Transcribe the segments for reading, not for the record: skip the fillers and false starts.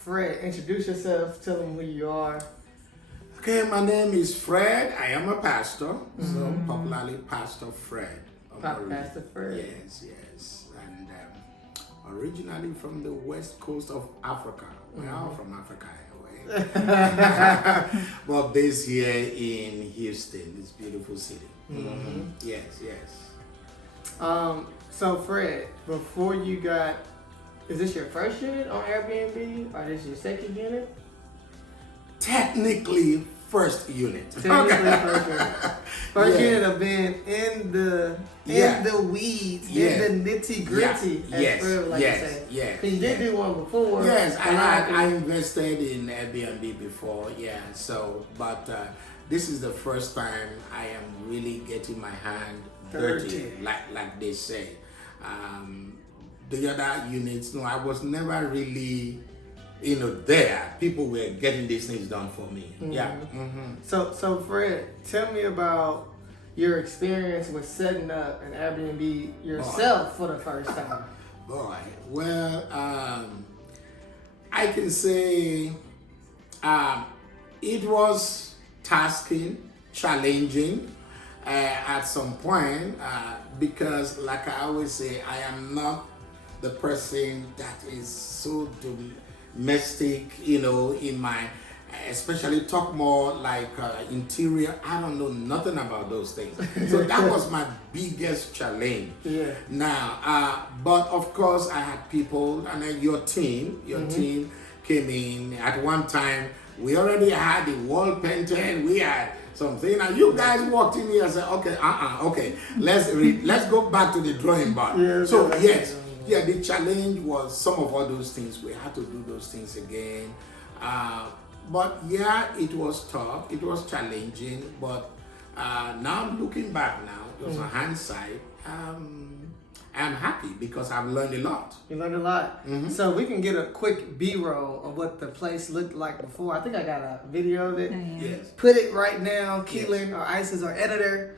Fred, introduce yourself. Tell them who you are. Okay, my name is Fred. I am a pastor, so popularly Pastor Fred. Pastor Fred. Yes. And originally from the west coast of Africa. We are from Africa anyway. But based here in Houston, this beautiful city. Yes. So Fred, before you got, is this your first unit on Airbnb or this your second unit? Technically, first unit. Technically, first unit. First unit of being in the weeds, in the nitty gritty. As Fred would like to say. Yes. You did do one before. Yes, I invested in Airbnb before. Yeah. So, but this is the first time I am really getting my hand dirty, like they say. The other units, no, I was never really, there. People were getting these things done for me. So Fred, tell me about your experience with setting up an Airbnb yourself for the first time. Boy, well, I can say it was tasking, challenging at some point because, like I always say, I am not the person that is so domestic, in my, especially talk more like interior. I don't know nothing about those things. So that was my biggest challenge. Yeah. Now, but of course I had people, and then your team came in. At one time, we already had the wall painted, we had something, and you guys walked in here and said, okay, let's go back to the drawing board. Yeah, the challenge was some of all those things. We had to do those things again. But yeah, it was tough. It was challenging. But now looking back now, it was a hindsight. I'm happy because I've learned a lot. You learned a lot. So we can get a quick B-roll of what the place looked like before. I think I got a video of it. Yes. Put it right now, Keelan or Isis or editor.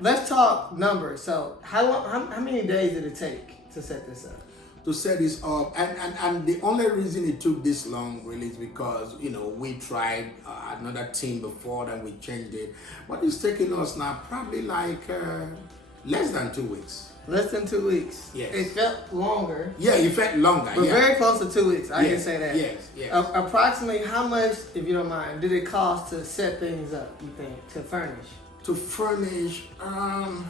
Let's talk numbers. So how many days did it take to set this up? To set this up, and the only reason it took this long really is because we tried another team before, then we changed it, but it's taking us now probably like less than 2 weeks. Less than 2 weeks. Yes. It felt longer. Yeah, it felt longer. But very close to 2 weeks. I can say that. Yes. Approximately how much, if you don't mind, did it cost to set things up, you think, to furnish? To furnish, I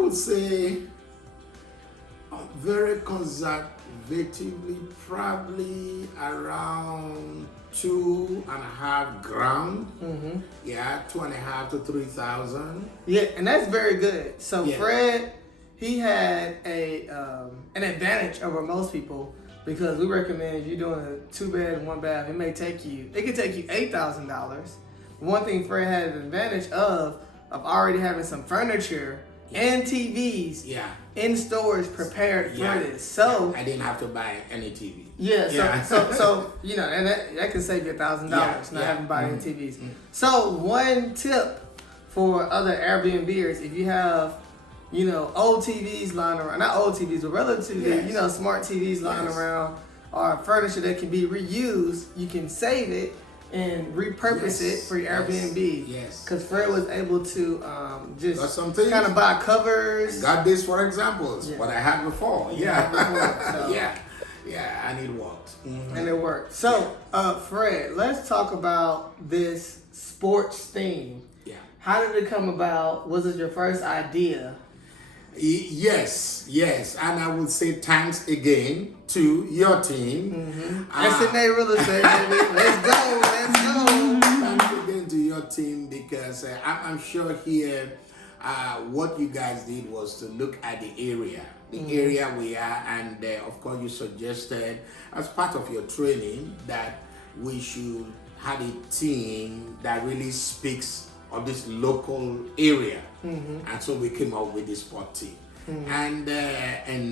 would say very conservatively, probably around 2.5 grand. Yeah, 2.5 to 3,000. Yeah, and that's very good. So Fred, he had an advantage over most people because we recommend if you're doing a 2-bed and 1-bath, it could take you $8,000. One thing Fred had an advantage of already having some furniture and TVs in stores prepared for this. So I didn't have to buy any TV. So and that can save you $1,000 not having to buy any TVs. So one tip for other Airbnbers, if you have old TVs lying around, not old TVs, but relatively smart TVs lying around, or furniture that can be reused, you can save it and repurpose it for your Airbnb. Yes. Because Fred was able to just kind of buy covers. Got this for examples, what I had before. And it worked. And it worked. So, Fred, let's talk about this sports theme. Yeah. How did it come about? Was it your first idea? Yes, and I would say thanks again to your team. S&A Real Estate, baby. Let's go. Thanks again to your team because I'm sure here what you guys did was to look at the area we are, and of course you suggested as part of your training that we should have a team that really speaks of this local area, and so we came up with this sport team, and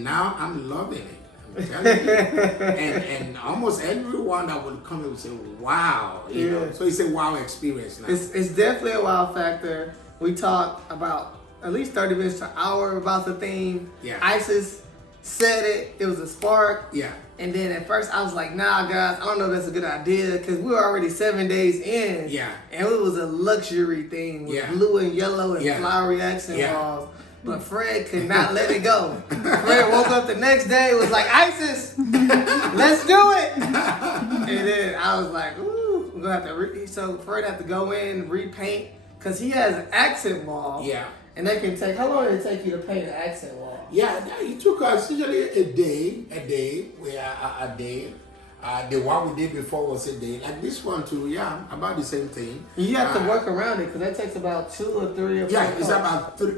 now I'm loving it. I'm telling you, and almost everyone that would come in would say, "Wow!" So it's a wow experience now. It's definitely a wow factor. We talked about at least 30 minutes to an hour about the theme. Yeah. Isis set it. It was a spark. Yeah. And then at first I was like, nah, guys, I don't know if that's a good idea because we were already 7 days in. Yeah. And it was a luxury thing with blue and yellow and flowery accent walls. But Fred could not let it go. Fred woke up the next day, was like, ISIS, let's do it. And then I was like, ooh, we're going to have to, so Fred had to go in, repaint, because he has an accent wall. Yeah. And they can take, how long did it take you to paint an accent wall? Yeah, it took us usually a day. The one we did before was a day. Like this one too, yeah, about the same thing. You have to work around it because that takes about 2 or 3 or 4 Yeah, it's coats. about 3.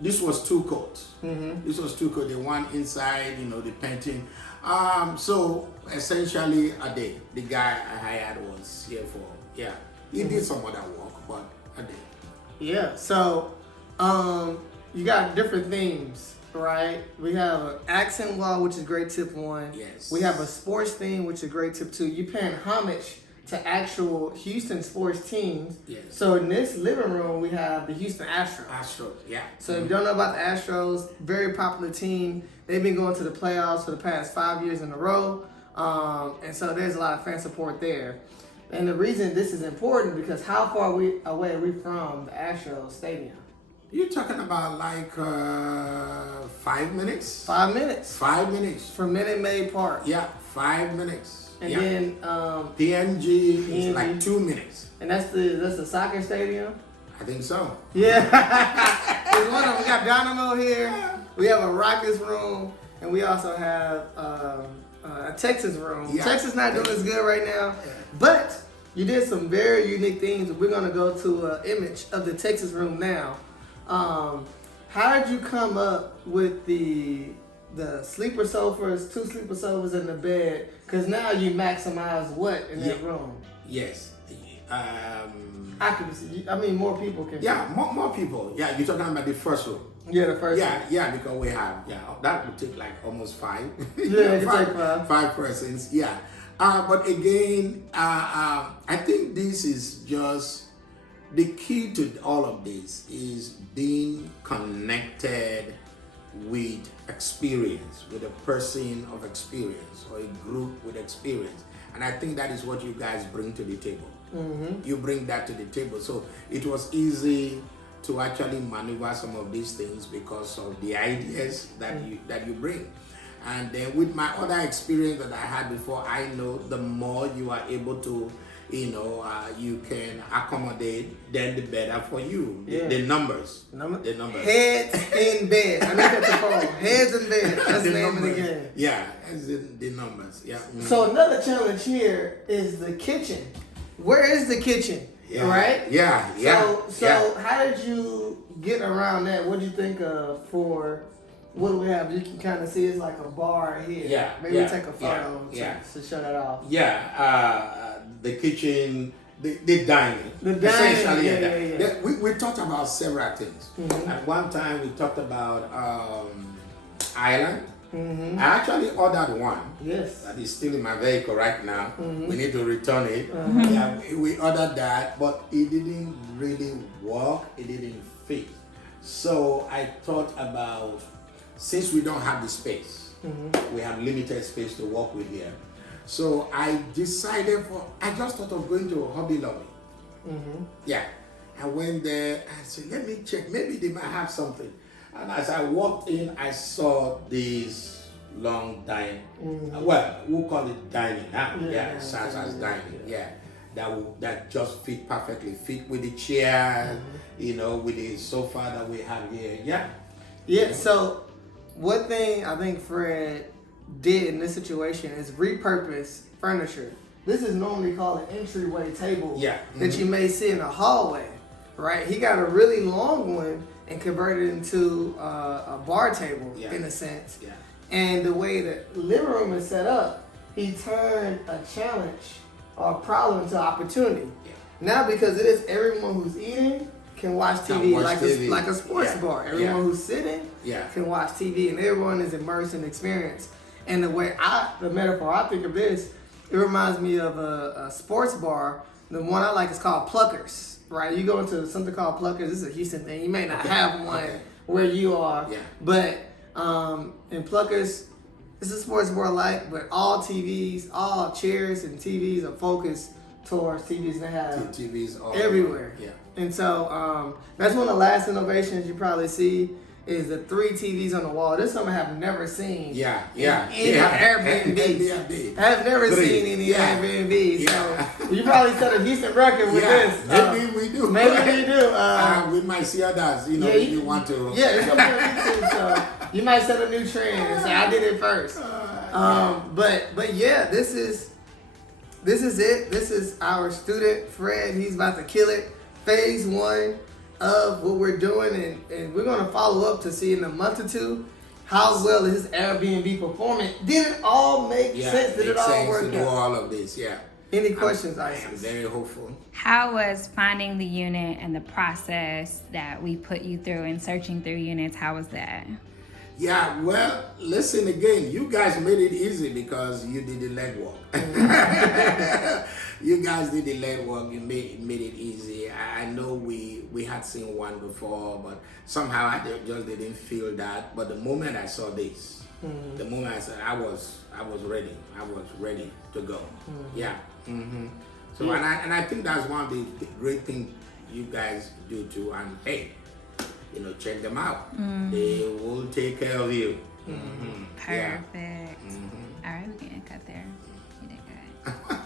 This was 2 coats. Mm-hmm. This was 2 coats. The one inside, the painting. So essentially a day. The guy I hired was here for. Yeah, he did some other work, but a day. Yeah. So, you got different themes, right? We have an accent wall, which is great tip 1. Yes. We have a sports theme, which is great tip 2. You paying homage to actual Houston sports teams. Yes. So in this living room, we have the Houston Astros. Astros, yeah. So if you don't know about the Astros, very popular team. They've been going to the playoffs for the past 5 years in a row. And so there's a lot of fan support there. And the reason this is important because how far away are we from the Astros stadium? You're talking about like 5 minutes? 5 minutes. 5 minutes. From Minute Maid Park. Yeah, 5 minutes. And yeah. then PNG is like 2 minutes. And that's the soccer stadium? I think so. Yeah. There's one of them. We got Dynamo here. We have a Rockets room. And we also have a Texas room. Yeah. Texas not doing as good right now. But you did some very unique things. We're going to go to an image of the Texas room now. How did you come up with the sleeper sofas, 2 sleeper sofas in the bed? Because now you maximize what in that room? Yes. Occupancy. I mean, more people can. Yeah, more people. Yeah, you're talking about the first room. Yeah, the first. Yeah, because we have that would take like almost 5. Yeah, it take 5. 5 persons. Yeah, but again, I think this is just the key to all of this is being connected with experience, with a person of experience or a group with experience. And I think that is what you guys bring to the table. Mm-hmm. You bring that to the table. So it was easy to actually maneuver some of these things because of the ideas that you bring. And then with my other experience that I had before, I know the more you are able to you can accommodate, then the better for you. Yeah. The numbers. The numbers. Heads in bed. I know that's the phone. Heads in bed. That's the name of the game. Yeah, as in the numbers. Yeah. Mm-hmm. So another challenge here is the kitchen. Where is the kitchen? Yeah. Right? Yeah. So how did you get around that? What did you think of for what do we have? You can kind of see it's like a bar here. Yeah. Maybe take a photo to show that off. Yeah. The kitchen, the dining. The dining. Yeah. We talked about several things. Mm-hmm. At one time, we talked about island. Mm-hmm. I actually ordered one. Yes. That is still in my vehicle right now. Mm-hmm. We need to return it. Mm-hmm. Yeah, we ordered that, but it didn't really work. It didn't fit. So I thought about, since we don't have the space, we have limited space to work with here. So I decided I just thought of going to a Hobby Lobby. Mm-hmm. Yeah. I went there and said, let me check. Maybe they might have something. And as I walked in, I saw this long dining. Mm-hmm. Well, we'll call it dining now. Yeah, such as dining. Yeah. That just fit perfectly. Fit with the chair, with the sofa that we have here. Yeah. Yeah. So one thing I think Fred did in this situation is repurpose furniture. This is normally called an entryway table that you may see in a hallway, right? He got a really long one and converted it into a bar table in a sense. Yeah. And the way the living room is set up, he turned a challenge or a problem into opportunity. Yeah. Now because it is everyone who's eating can watch TV, like a sports bar. Everyone who's sitting can watch TV and everyone is immersed in the experience. And the metaphor I think of this, it reminds me of a sports bar. The one I like is called Pluckers, right? You go into something called Pluckers. This is a Houston thing. You may not have one where you are, but And Pluckers, it's a sports bar like, but all TVs, all chairs and TVs are focused towards TVs they have TVs all everywhere. Yeah. And so that's one of the last innovations you probably see is the 3 TVs on the wall. This is something I have never seen. Yeah. In Airbnb. I have never 3. seen any Airbnb. Yeah. So you probably set a decent record with this. Maybe we do. Maybe we do. We might see others, you know, yeah, if you want to. Yeah, it's gonna be on YouTube, so you might set a new trend and say I did it first. But yeah, this is it. This is our student Fred. He's about to kill it. Phase 1 of what we're doing, and we're gonna follow up to see in a month or 2 how well is his Airbnb performing. Did it all make sense? Did it all work to do out? all of this? Yeah. Any questions, I Isis? am very hopeful. How was finding the unit and the process that we put you through and searching through units? How was that? Yeah, well, listen again. You guys made it easy because you did the legwork. You guys did the legwork. You made it easy. I know we had seen one before, but somehow I just didn't feel that. But the moment I saw this, the moment I said I was ready. I was ready to go. Yeah. So and I think that's one of the great things you guys do too. And hey, you know, check them out. They will take care of you. Perfect. All right, we can cut there. You did good.